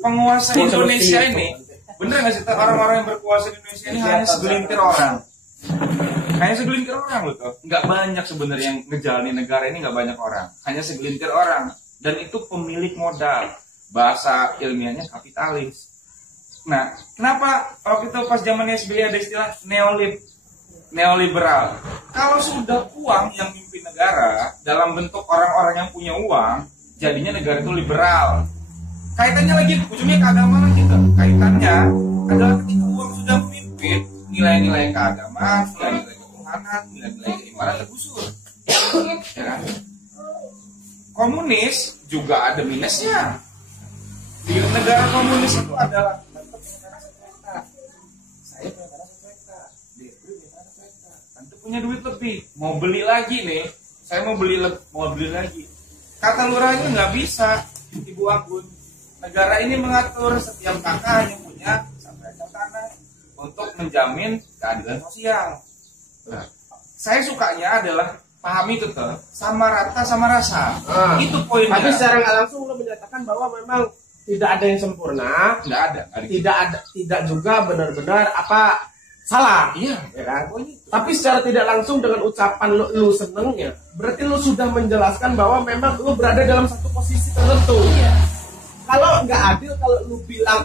Penguasa Indonesia ini, bener nggak sih orang-orang yang berkuasa di Indonesia ini hanya segelintir orang? Hanya segelintir orang loh tuh. Nggak banyak sebenarnya yang ngejalanin negara ini, nggak banyak orang. Hanya segelintir orang. Dan itu pemilik modal. Bahasa ilmiahnya kapitalis. Nah, kenapa waktu itu pas zaman SBY ada istilah neoliberal? Kalau sudah uang yang mimpin negara dalam bentuk orang-orang yang punya uang, jadinya negara itu liberal. Kaitannya lagi ujungnya keagamaan kita. Kaitannya adalah ketika uang sudah memimpin, nilai-nilai keagamaan, nilai-nilai ketuhanan, nilai-nilai keimanan tergusur. Ya kan? Komunis juga ada minusnya. Di negara komunis itu adalah negara sekreta. Saya punya negara sekreta. Dia punya negara sekreta. Tentu punya duit lebih. Mau beli lagi nih. Saya mau beli lagi. Kata lurahnya nggak bisa, Ibu Agun. Negara ini mengatur setiap kakak hanya punya sampai tanah untuk menjamin keadilan sosial. Nah, saya sukanya adalah pahami itu tuh sama rata sama rasa. Itu poinnya. Tapi secara nggak langsung lo menyatakan bahwa memang tidak ada yang sempurna. Tidak juga benar-benar apa salah. Iya. Ya kan? Tapi secara tidak langsung dengan ucapan lu senengnya, berarti lu sudah menjelaskan bahwa memang lu berada dalam satu posisi tertentu. Iya. Kalau nggak adil kalau lu bilang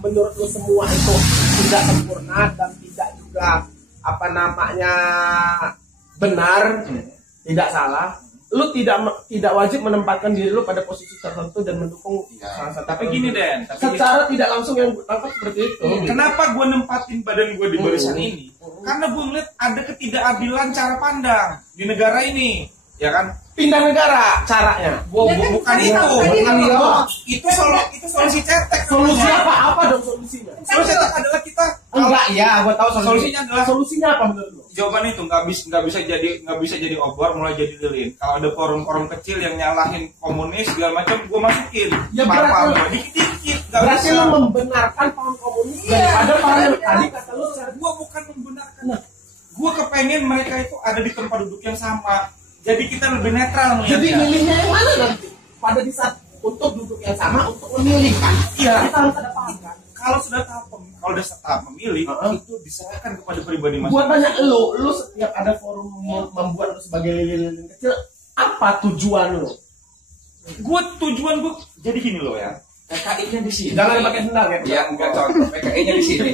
menurut lu semua itu tidak sempurna dan tidak juga apa namanya benar, tidak salah, lu tidak wajib menempatkan diri lu pada posisi tertentu dan mendukung salah satu. Tapi gini Den, secara tidak langsung yang gue tangkap seperti itu. Kenapa gue nempatin badan gue di barisan ini? Karena gue ngeliat ada ketidakadilan cara pandang di negara ini, ya kan? Pindah negara caranya. Bukan itu. Itu solusi cetek. Solusi apa dong solusinya? Solusi cetek adalah kita. Enggak, ya, gue tahu solusinya adalah. Solusinya apa menurut lo? Jawaban itu nggak bisa jadi obor mulai jadi lilin. Kalau ada forum-forum kecil yang nyalahin komunis segala macam, gue masukin. Ya berarti dikit-dikit. Berarti lo membenarkan paham komunis daripada paham yang tadi kata lo. Gue bukan membenarkan. Gue kepengen mereka itu ada di tempat duduk yang sama. Jadi kita lebih netral melihatnya. Jadi milihnya yang mana nanti? Pada di saat untuk duduk yang sama untuk memilih kan? Iya. Kita harus ada paham kan? Kalau sudah tahap memilih, itu diserahkan kepada pribadi masing-masing. Buat banyak lu setiap ada forum membuat lu sebagai lilin kecil, apa tujuan lu? Tujuan gue jadi gini loh ya. PKI-nya di sini. Jangan pakai sendal ya. Ya enggak contoh. PKI-nya di sini.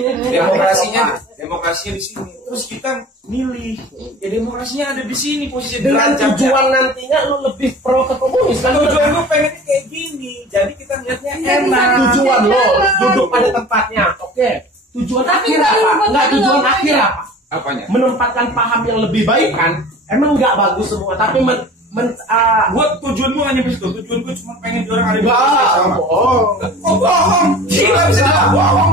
Demokrasinya di sini. Terus kita milih. Ya demokrasinya ada di sini posisi dengan tujuan nantinya lu lebih pro ke komunis kan? Tujuan gue pengen kayak gini. Jadi kita lihatnya enak. Tujuan lo duduk pada tempatnya. Oke. Tujuan akhir apa? Enggak, tujuan akhir apa? Apanya? Menempatkan paham yang lebih baik kan? Emang enggak bagus semua, tapi tujuan gue hanya itu. Tujuan gue cuma pengen orang ada di sama. Bohong. Gila bisa bohong.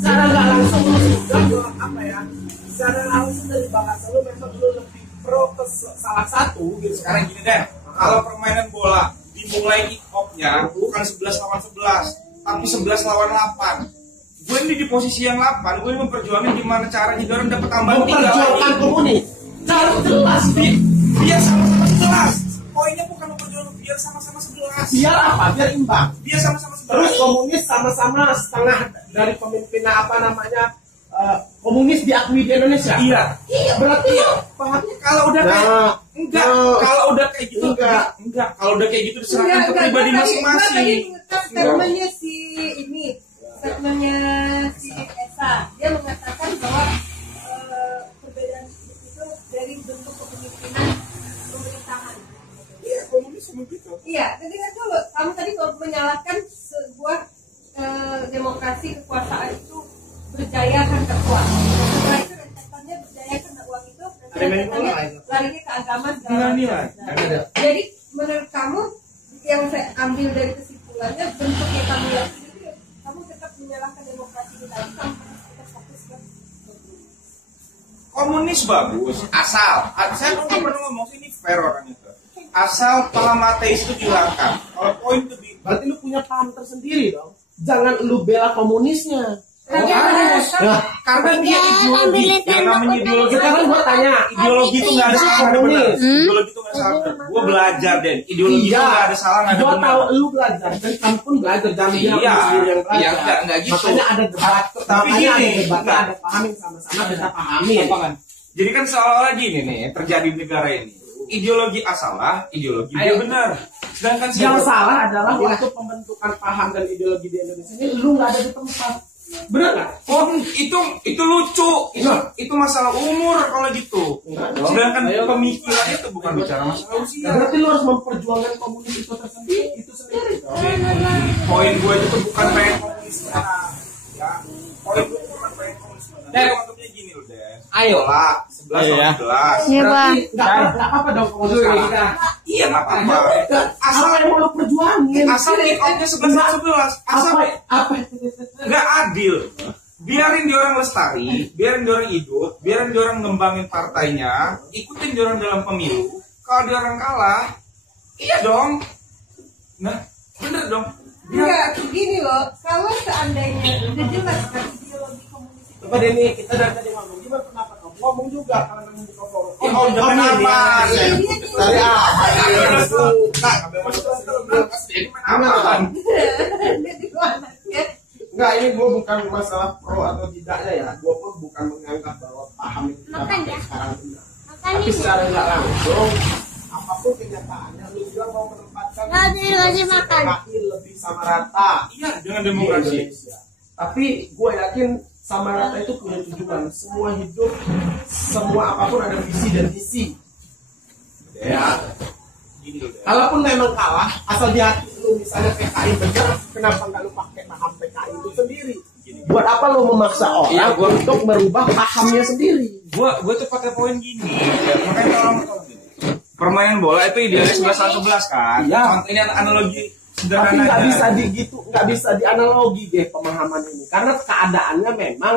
Secara nggak langsung lu sudah apa ya? Secara langsung dari bahasa lu memang lu lebih pro ke salah satu gitu. Sekarang gini deh. Kalau permainan bola dimulai kick off-nya bukan 11 lawan 11, tapi 11 lawan 8. Gue ini di posisi yang 8. Gue ini memperjuangkan gimana caranya orang dapat tambahan 3 lagi. Memperjuangkan komunis. Cara jelas biar sama-sama 11. Poinnya bukan memperjuangkan biar sama-sama 11. Biar apa? Biar imbang. Biar sama-sama 11. Terus komunis sama-sama setengah dari pemimpin apa namanya komunis diakui di Indonesia. Iya. Berarti pahamnya kalau udah kalau udah kayak gitu enggak. Kalau udah kayak gitu diserahkan ke pribadi masing-masing. Statementnya si Esa, dia mengatakan bahwa perbedaan itu dari bentuk kepemimpinan pemerintahan. Iya, komunis begitu. Iya, jadi kan dulu kamu tadi menyalahkan sebuah demokrasi kekuasaan itu berjaya karena uang. Setelah itu rentetannya berjaya karena uang itu, rentetannya larinya ke agama segala macam. Jadi menurut kamu yang saya ambil dari kesimpulannya bentuk yang kamu lihat itu kamu tetap menyalahkan demokrasi kita itu, kamu tetap fokus ke komunis bagus asal saya pernah ngomong ini fair orang itu asal paham ateis itu dihilangkan. Kalau poin itu berarti lu punya paham tersendiri dong. Jangan lu bela komunisnya, harus. Nah, Karena dia ideologi. Yang namanya ideologi. sekarang gua tanya, Ideologi itu nggak ada salah, nggak ada benar. Ideologi itu nggak ada salah. Gue belajar Den. Ideologi itu nggak ada salah, nggak ada gua benar. tahu lu belajar dan kamu pun belajar jangan bilang Iya, lu sendiri yang belajar. iya, enggak gitu. Makanya ada debat, Tapi makanya ada gini, debat, enggak. ada pahamin sama-sama kita pahami. Jadi kan seolah-olah gini nih yang terjadi di negara ini. Ideologi A salah, ideologi B benar. Sedangkan Yang salah adalah waktu pembentukan paham dan ideologi di Indonesia ini lu nggak ada di tempat. Benar nggak? oh itu lucu. Itu masalah umur kalau gitu. Enggak dong. Sedangkan pemikiran itu bukan bicara masalah usia. Berarti lu harus memperjuangkan komunis itu sendiri dong. Poin gue itu tuh bukan pengen komunis sekarang. Ya, poin gue bukan pengen komunis sekarang. Dia anggapnya gini loh, Den. Ayo lah, 11 11. Iya, Bang. Nggak apa-apa dong komunis sekarang. Iya, nggak apa-apa. Asal yang mau lu perjuangin. Asal kick off-nya 11-11. Asal apa? nggak adil. Biarin dia orang lestari, biarin dia orang hidup, biarin dia orang ngembangin partainya, ikutin dia orang dalam pemilu. Kalau dia orang kalah, iya dong. Nah, bener dong. Enggak, begini loh, kalau seandainya udah jelas kan ideologi komunis itu Coba Denny, kita dari tadi ngomong, gimana kenapa kamu ngomong juga karena membuka forum? Ya, oh, jangan apa? Dari apa? Enggak, ini gue bukan masalah pro atau tidaknya ya. Gue pun bukan menganggap bahwa paham itu sekarang benar. Tapi secara nggak langsung, apapun kenyataannya, lu juga mau menempatkan PKI lebih sama rata. Iya, dengan Di demokrasi. Indonesia. Tapi gue yakin sama rata itu punya tujuan. Semua hidup, semua apapun ada visi dan misi. Ya. Gini loh, Den. Kalaupun memang kalah, asal di hati lu misalnya PKI benar, kenapa nggak lu pakai paham PKI itu sendiri? Buat apa lu memaksa orang Iya, untuk merubah pahamnya sendiri? Gue tuh pakai poin gini. Ya, makanya tolong gini. Permainan bola itu idealnya 11-11 kan? Iya. Ini analogi Tapi sederhana nggak aja. bisa nggak bisa dianalogi deh pemahaman ini, karena keadaannya memang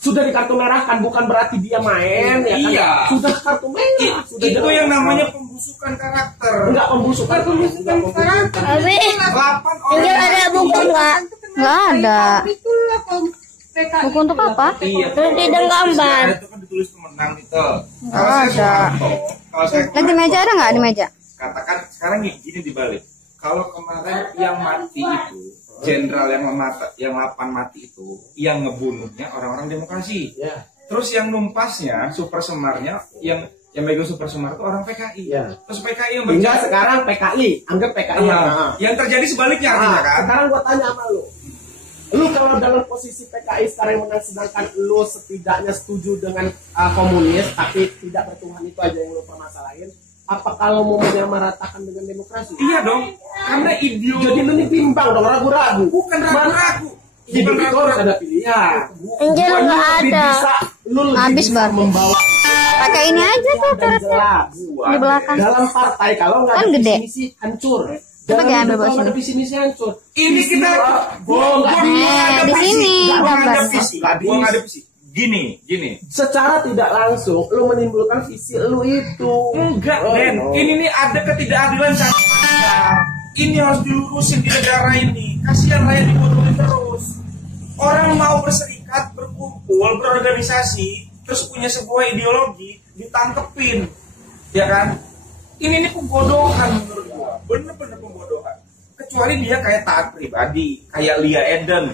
sudah di kartu merah kan, bukan berarti dia main ya kan? Iya. Sudah kartu merah, sudah Itu jelas. yang namanya pembusukan karakter. enggak pembusukan karakter. Abi, 8 Angel orang. ada buku nggak? Nggak ada. itulah PKI. Buku untuk apa? Iya. Terus tidak gambar. Itu kan ditulis temenang gitu. Nggak Kalau saya ada. Soeharto, kalau saya Lagi di meja ada nggak di meja? katakan sekarang gini dibalik. Kalau kemarin yang mati itu jenderal yang 8 mati itu yang ngebunuhnya orang-orang demokrasi. Ya, Terus yang numpasnya super semarnya yang megang super semar itu orang PKI. ya. Terus PKI yang Hingga berjalan. sekarang PKI, anggap PKI yang Nah, yang terjadi sebaliknya artinya kan. Sekarang gua tanya sama lu. Lu kalau dalam posisi PKI sekarang yang menang, sedangkan lu setidaknya setuju dengan komunis tapi tidak bertuhan, itu aja yang lu permasalahin. Apa kalau mau menyamaratakan dengan demokrasi? Iya dong. Karena ideologi Jadi lu ini bimbang dong, ragu-ragu. bukan ragu-ragu. Hidup itu harus ada pilihan. Angel Lu nggak lebih ada. bisa, lu lebih Habis bisa baru. membawa Pakai ini aja tuh dan coretnya jelas. di belakang. Dalam partai kalau nggak Kan ada gede. visi misi hancur. Coba Dalam jangan hidup ambil kalau sini. ada visi misi hancur. Ini kita Gua nggak di sini Gua nggak ada gambarnya. visi. Gua nggak ada visi. Gini. secara tidak langsung lu menimbulkan visi lu itu. Enggak, Oh, Den. no. Ini nih ada ketidakadilan sangat. Ini harus dilurusin di negara ini. Kasihan rakyat dibodohin terus. Orang mau berserikat, berkumpul, berorganisasi, terus punya sebuah ideologi, ditangkepin, ya kan? Ini pembodohan menurut gua. Bener-bener pembodohan. Kecuali dia kayak taat pribadi, kayak Lia Eden.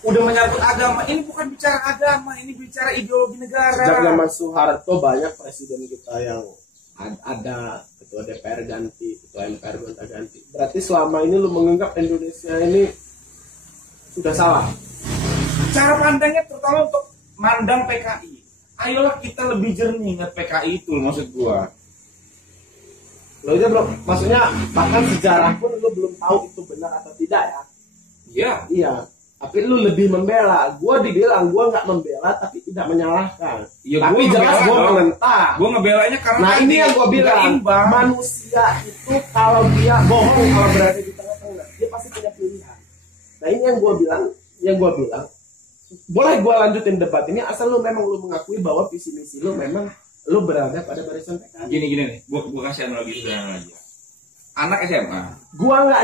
Udah menyangkut agama, ini bukan bicara agama, ini bicara ideologi negara. Sejak zaman Soeharto banyak presiden kita yang ada ketua DPR ganti, ketua MPR gonta-ganti. Berarti selama ini lu menganggap Indonesia ini sudah salah. Cara pandangnya terutama untuk mandang PKI. Ayolah kita lebih jernih ingat PKI itu maksud gua. Lo aja belum, maksudnya bahkan sejarah pun lu belum tahu itu benar atau tidak ya. Iya. Iya. Tapi lu lebih membela. Gua dibilang gua nggak membela tapi tidak menyalahkan. Ya, tapi gua jelas membela gua dong. menentang. Gua ngebelanya karena Nah tadi ini yang gua nggak bilang, imbang. manusia itu kalau dia bohong, kalau berada di tengah-tengah, dia pasti punya pilihan. Nah ini yang gua bilang, boleh gua lanjutin debat ini asal lu memang lu mengakui bahwa visi misi lu memang lu berada pada barisan PKI. Gini nih, gua kasih analogi sederhana aja. anak SMA. Gua nggak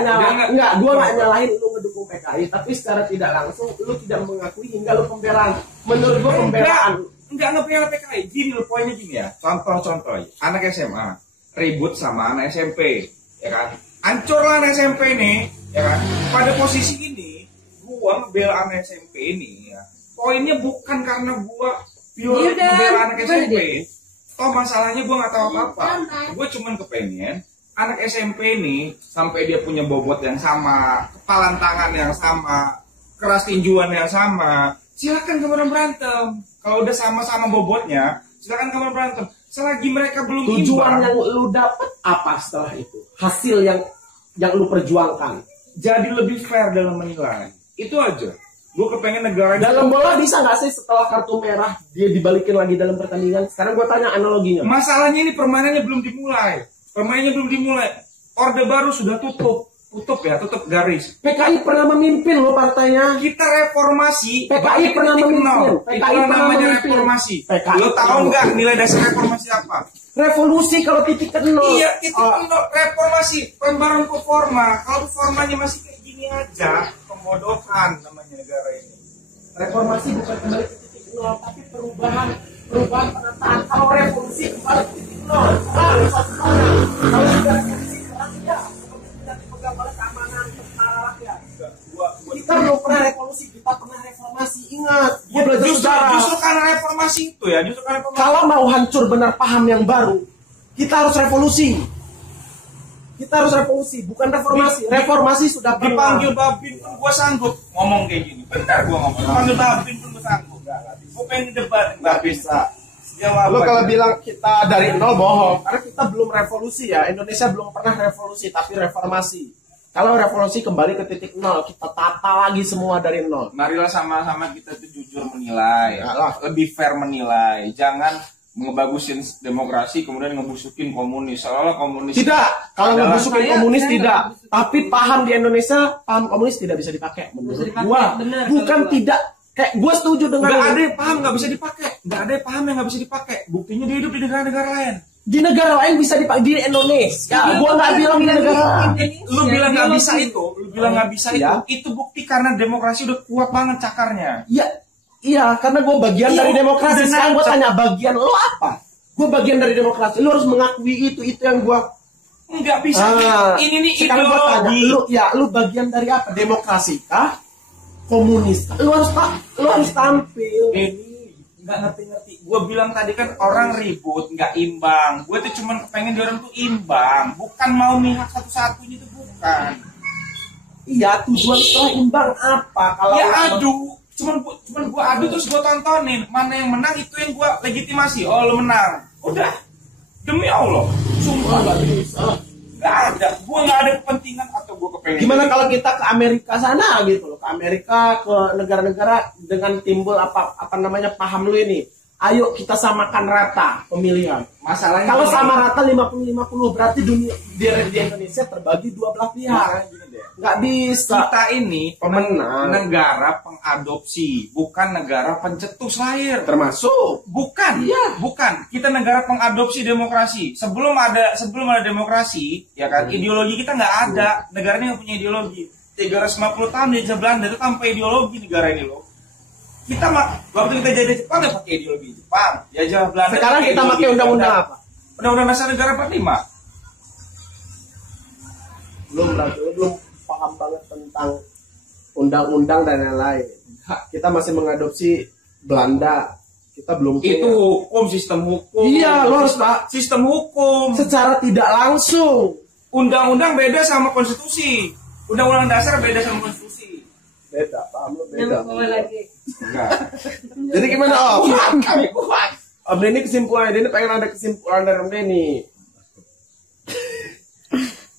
Gua nyalahin lu ngedukung PKI, tapi secara tidak langsung lu tidak mengakui hingga lu pembelaan. Menurut gua pembelaan. Enggak ngebela PKI. Gini loh, poinnya gini ya. Contoh ya. Anak SMA ribut sama anak SMP, ya kan? Hancur lah anak SMP nih, ya kan? Pada posisi ini, gua ngebela anak SMP ini, ya. Poinnya bukan karena gua pure ngebela anak SMP. Toh masalahnya gua nggak tahu apa-apa. Gua cuman kepengen anak SMP ini sampai dia punya bobot yang sama, kepalan tangan yang sama, keras tinjuan yang sama, silakan kemarin berantem. Kalau udah sama-sama bobotnya, silakan kemarin berantem. Selagi mereka belum Tujuan imbang, yang lu dapat apa setelah itu? Hasil yang lu perjuangkan. jadi lebih fair dalam menilai. Itu aja. Gue kepengen negara Dalam bola bisa nggak sih setelah kartu merah dia dibalikin lagi dalam pertandingan? Sekarang gue tanya analoginya. Masalahnya ini permainannya belum dimulai. Orde baru sudah tutup garis. PKI pernah memimpin loh partainya. Kita reformasi. PKI pernah memimpin. Itulah namanya reformasi. Lo tahu nggak nilai dasar reformasi apa? Revolusi kalau titik ke nol. Iya, titik nol. Reformasi pembaruan performa. Kalau performanya masih kayak gini aja, pembodohan namanya negara ini. Reformasi bukan kembali ke titik nol, tapi perubahan penataan. Kalau revolusi kembali ke titik nol, kalau sudah revolusi perang ya, tidak dipegang oleh keamanan tentara rakyat. Kita belum pernah revolusi, kita pernah reformasi. Ingat, gua belajar sejarah. Justru karena reformasi itu ya, Kalau mau hancur benar paham yang baru, kita harus revolusi. Kita harus revolusi, bukan reformasi. Reformasi sudah pernah. Dipanggil Babin pun gua sanggup ngomong kayak gini. Bentar gua ngomong. Dipanggil Babin pun gua sanggup. Gua pengen debat. Nggak bisa. Jawab Lo kalau aja. bilang kita dari nol bohong, karena kita belum revolusi ya. Indonesia belum pernah revolusi, tapi reformasi. Kalau revolusi kembali ke titik nol, kita tata lagi semua dari nol. Marilah sama-sama kita tuh jujur menilai, Yalah. lebih fair menilai. Jangan ngebagusin demokrasi kemudian ngebusukin komunis. Seolah komunis Tidak, kalau adalah- ngebusukin komunis tidak. Tapi paham di Indonesia, paham komunis tidak bisa dipakai. Menurut gua, bukan tidak. Kayak gue setuju dengan nggak ini. ada yang paham nggak bisa dipakai, nggak ada yang paham yang nggak bisa dipakai. Buktinya dia hidup di negara-negara lain. Di negara lain bisa dipakai, di Indonesia. Gua nggak bilang di negara lain. Lu bilang nggak bisa itu, Iya. itu bukti karena demokrasi udah kuat banget cakarnya. Iya, karena gue bagian Iya, dari demokrasi. udah Sekarang gue nancep. tanya bagian lo apa? Gue bagian dari demokrasi. Lo harus mengakui itu yang gue. Nggak bisa. Ini nih Sekarang gue tanya, ideologi. lu bagian dari apa? Demokrasi kah? Komunis kah? Lu harus tampil. Ini nggak ngerti-ngerti. Gue bilang tadi kan orang ribut, nggak imbang. Gue tuh cuman kepengen dia orang tuh imbang, bukan mau mihak satu-satunya itu bukan. Iya, tujuan setelah imbang apa? Kalau Ya adu, cuman gue adu terus gue tontonin mana yang menang itu yang gue legitimasi. Oh lo menang, udah demi Allah, sumpah nggak bisa. nggak ada. Gue nggak ada kepentingan atau gue kepengen. Gimana kalau kita ke Amerika sana gitu loh, ke Amerika, ke negara-negara dengan timbul apa namanya paham lu ini. Ayo kita samakan rata pemilihan. Masalahnya Kalau gini. sama rata 50-50 berarti dunia di Indonesia terbagi dua belah pihak. Masalahnya gini deh. Nggak bisa. Kita ini Pemenang. negara pengadopsi, bukan negara pencetus lahir. Termasuk. Bukan, Iya. bukan. Kita negara pengadopsi demokrasi. Sebelum ada demokrasi, ya kan, ideologi kita nggak ada. Negara ini nggak punya ideologi. 350 tahun dijajah Belanda itu tanpa ideologi negara ini loh. Kita waktu kita jajah Jepang nggak pakai ideologi Jepang, jajah Belanda. Sekarang kita ideologi pakai undang-undang Belanda. apa? Undang-undang Dasar Negara 45. Belum paham banget tentang undang-undang dan lain-lain. Kita masih mengadopsi Belanda. Kita belum punya. Itu hukum, sistem hukum. Iya, lo harus Pak. Sistem hukum. Secara tidak langsung. Undang-undang beda sama konstitusi. Undang-undang dasar beda sama konstitusi. Beda, paham lo Yang beda. bawa lagi. Enggak. Jadi gimana Om? Kami kuat. Om Denny kesimpulannya, Denny pengen ada kesimpulan dari Om Denny.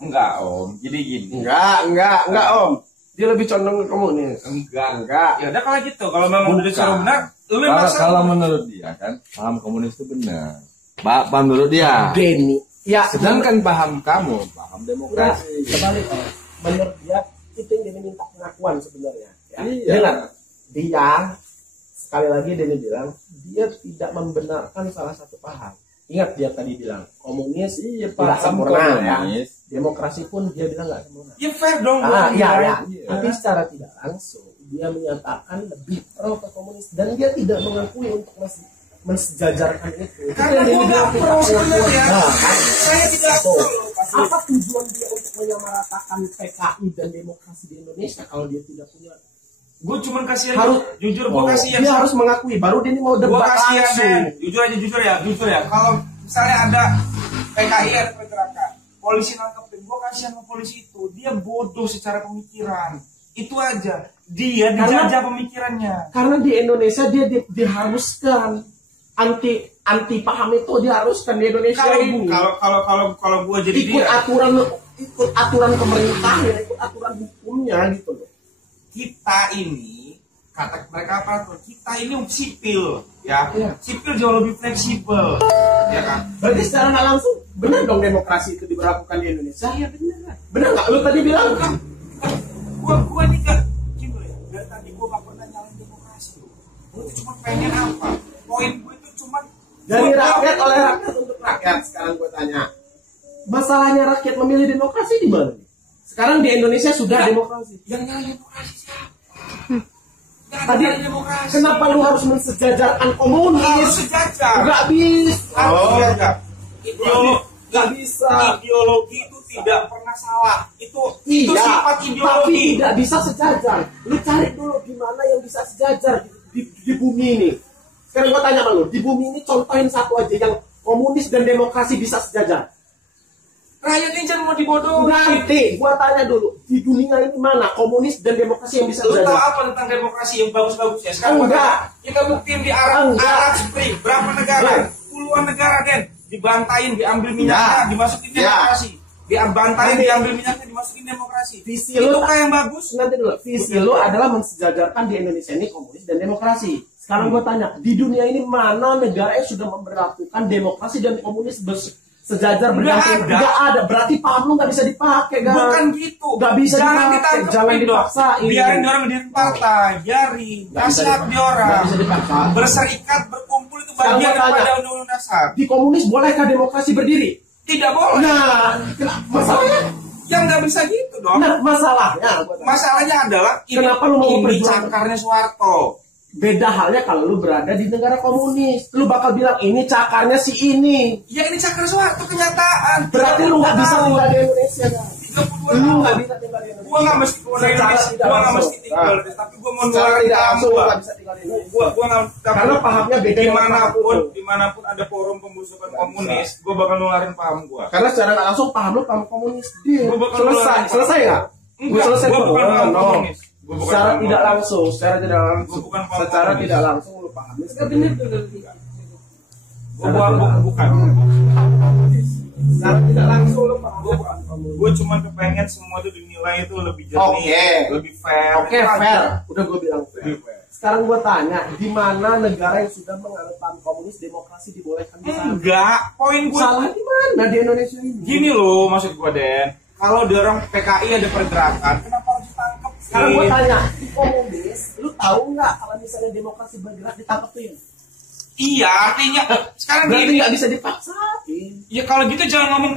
Enggak, Om. Jadi gini. Enggak Om. Dia lebih condong ke komunis. Enggak. Ya udah kalau gitu. Kalau memang udah disuruh benar, lu yang Kalau, maksa. kalau menurut dia kan paham komunis itu benar. Paham menurut dia. Denny. Ya, Sedangkan paham kamu paham enggak, demokrasi. kebalik Om. Menurut dia itu yang Denny minta pengakuan sebenarnya. Ya. Iya. Dengar. Dia sekali lagi Denny bilang dia tidak membenarkan salah satu paham. Ingat dia tadi bilang komunis Iya, tidak paham sempurna ya. komunis. Demokrasi pun dia bilang nggak sempurna. Ya fair dong. Iya. Iya. Tapi secara tidak langsung dia menyatakan lebih pro ke komunis dan dia tidak mengakui untuk mensejajarkan itu. Itu Karena yang dia gue nggak bilang pro sebenarnya. Nah, Saya tidak Tuh. pro. Apa tujuan dia untuk menyamaratakan PKI dan demokrasi di Indonesia kalau dia tidak punya? Gue cuman kasihan. Harus Jujur gue kasihan. Dia harus mengakui. Baru dia ini mau Gue debat kasihan langsung. Den. Jujur ya. Kalau misalnya ada PKI ada pergerakan, polisi nangkep Den, gue kasihan sama polisi itu. Dia bodoh secara pemikiran. Itu aja. Dia dijajah pemikirannya. Karena di Indonesia dia diharuskan anti paham itu diharuskan di Indonesia ini. Kalau gue jadi ikut dia, aturan pemerintahnya, ikut aturan hukumnya gitu loh. kita ini kata mereka apa? Kita ini sipil, ya. Iya. Sipil jauh lebih fleksibel, ya kan? Berarti secara nggak langsung benar dong demokrasi itu diberlakukan di Indonesia? Iya benar. Benar nggak? Lu tadi bilang kan? Gua nih gak gini loh ya. Dari tadi gua gak pernah nyalain demokrasi loh. Gua tuh cuma pengen apa? Poin gue itu cuma Dari rakyat oleh rakyat untuk rakyat. Sekarang gue tanya, masalahnya rakyat memilih demokrasi di mana? Sekarang di Indonesia sudah demokrasi. yang nyalain demokrasi siapa? Gak ada Tadi nyalain demokrasi. kenapa lu harus mensejajarkan komunis? Harus sejajar. Gak bisa. Harus sejajar. Gak bisa. Ideologi itu tidak pernah salah. Itu Tidak, sifat tapi ideologi. tidak bisa sejajar. Lu cari dulu di mana yang bisa sejajar di bumi ini. Sekarang gua tanya sama lu, di bumi ini contohin satu aja yang komunis dan demokrasi bisa sejajar. Rakyat ini jangan mau dibodohin. Nanti gua tanya dulu, di dunia ini mana komunis dan demokrasi yang bisa Lu tahu sejajar? apa tentang demokrasi yang bagus-bagus ya? Sekarang Enggak. kita buktiin di Arab Spring. Berapa negara? Enggak. Puluhan negara, Den. Dibantain, diambil minyaknya, dimasukin Ya. demokrasi. Dibantain, Nanti. diambil minyaknya, dimasukin demokrasi. Visi Itu lu kayak yang bagus. nanti dulu, visi lu adalah mensejajarkan di Indonesia ini komunis dan demokrasi. Sekarang gua tanya, di dunia ini mana negara yang sudah memperlakukan demokrasi dan komunis sejajar berdampingan? ada. Nggak ada. Berarti paham lu nggak bisa dipakai, kan? Bukan gitu. Nggak bisa Jangan dipakai, ditangkepin jangan dong. dipaksain. Biarin dia orang ngedirin partai, biarin. Nggak bisa Kasih hak dipaksa. di orang. Nggak bisa dipaksa. Berserikat, berkumpul itu Sekarang bagian gua tanya. daripada undang-undang dasar. Di komunis bolehkah demokrasi berdiri? Tidak boleh. Nah, masalahnya, Yang nggak bisa gitu dong. nah, masalahnya, gua tanya. Masalahnya adalah Kenapa lu mau ini memperjuangkan? cakarnya Soeharto. Beda halnya kalau lu berada di negara komunis, lu bakal bilang ini cakarnya si ini. Ya ini cakar Soeharto kenyataan. Berarti lu nggak bisa tinggal di Indonesia, kan? 32 Lu tahun. nggak bisa tinggal di Indonesia. Gua nggak mesti keluar dari Secara Indonesia. tidak Gua nggak langsung. mesti tinggal, Nah, tapi gua mau secara ngeluarin tidak paham langsung lu gua. nggak bisa tinggal di Indonesia. Gua nggak. Karena pahamnya beda dengan dimanapun, paham lu. dimanapun ada forum pembusukan komunis, gua bakal nularin paham gua. Karena secara nggak langsung paham lu paham komunis dia. Gua bakal Selesai nggak? Enggak, Gua selesai gua belum? bukan paham No. komunis. Gua bukan Secara paham tidak komunis. langsung, secara tidak langsung. Gua bukan paham Secara komunis. tidak langsung lu paham. Nggak bener tuh nanti. Gua bukan. Secara tidak langsung lu paham. Lu bukan komunis. Gue cuma kepengen semua itu dinilai itu lebih jernih, Oke. lebih fair. Oke, Itu aja. fair. Udah gue bilang fair. Lebih fair. Sekarang gue tanya, di mana negara yang sudah menganut paham komunis demokrasi dibolehkan di sana? Enggak, poin gue Salah di mana di Indonesia ini? gini loh, maksud gue Den. Kalau di orang PKI ada pergerakan, kenapa harus ditangkap? Sekarang gue tanya, di komunis, lu tahu nggak kalau misalnya demokrasi bergerak ditangkepin? Iya, artinya sekarang Berarti gini. nggak bisa dipaksain. Ya kalau gitu jangan ngomong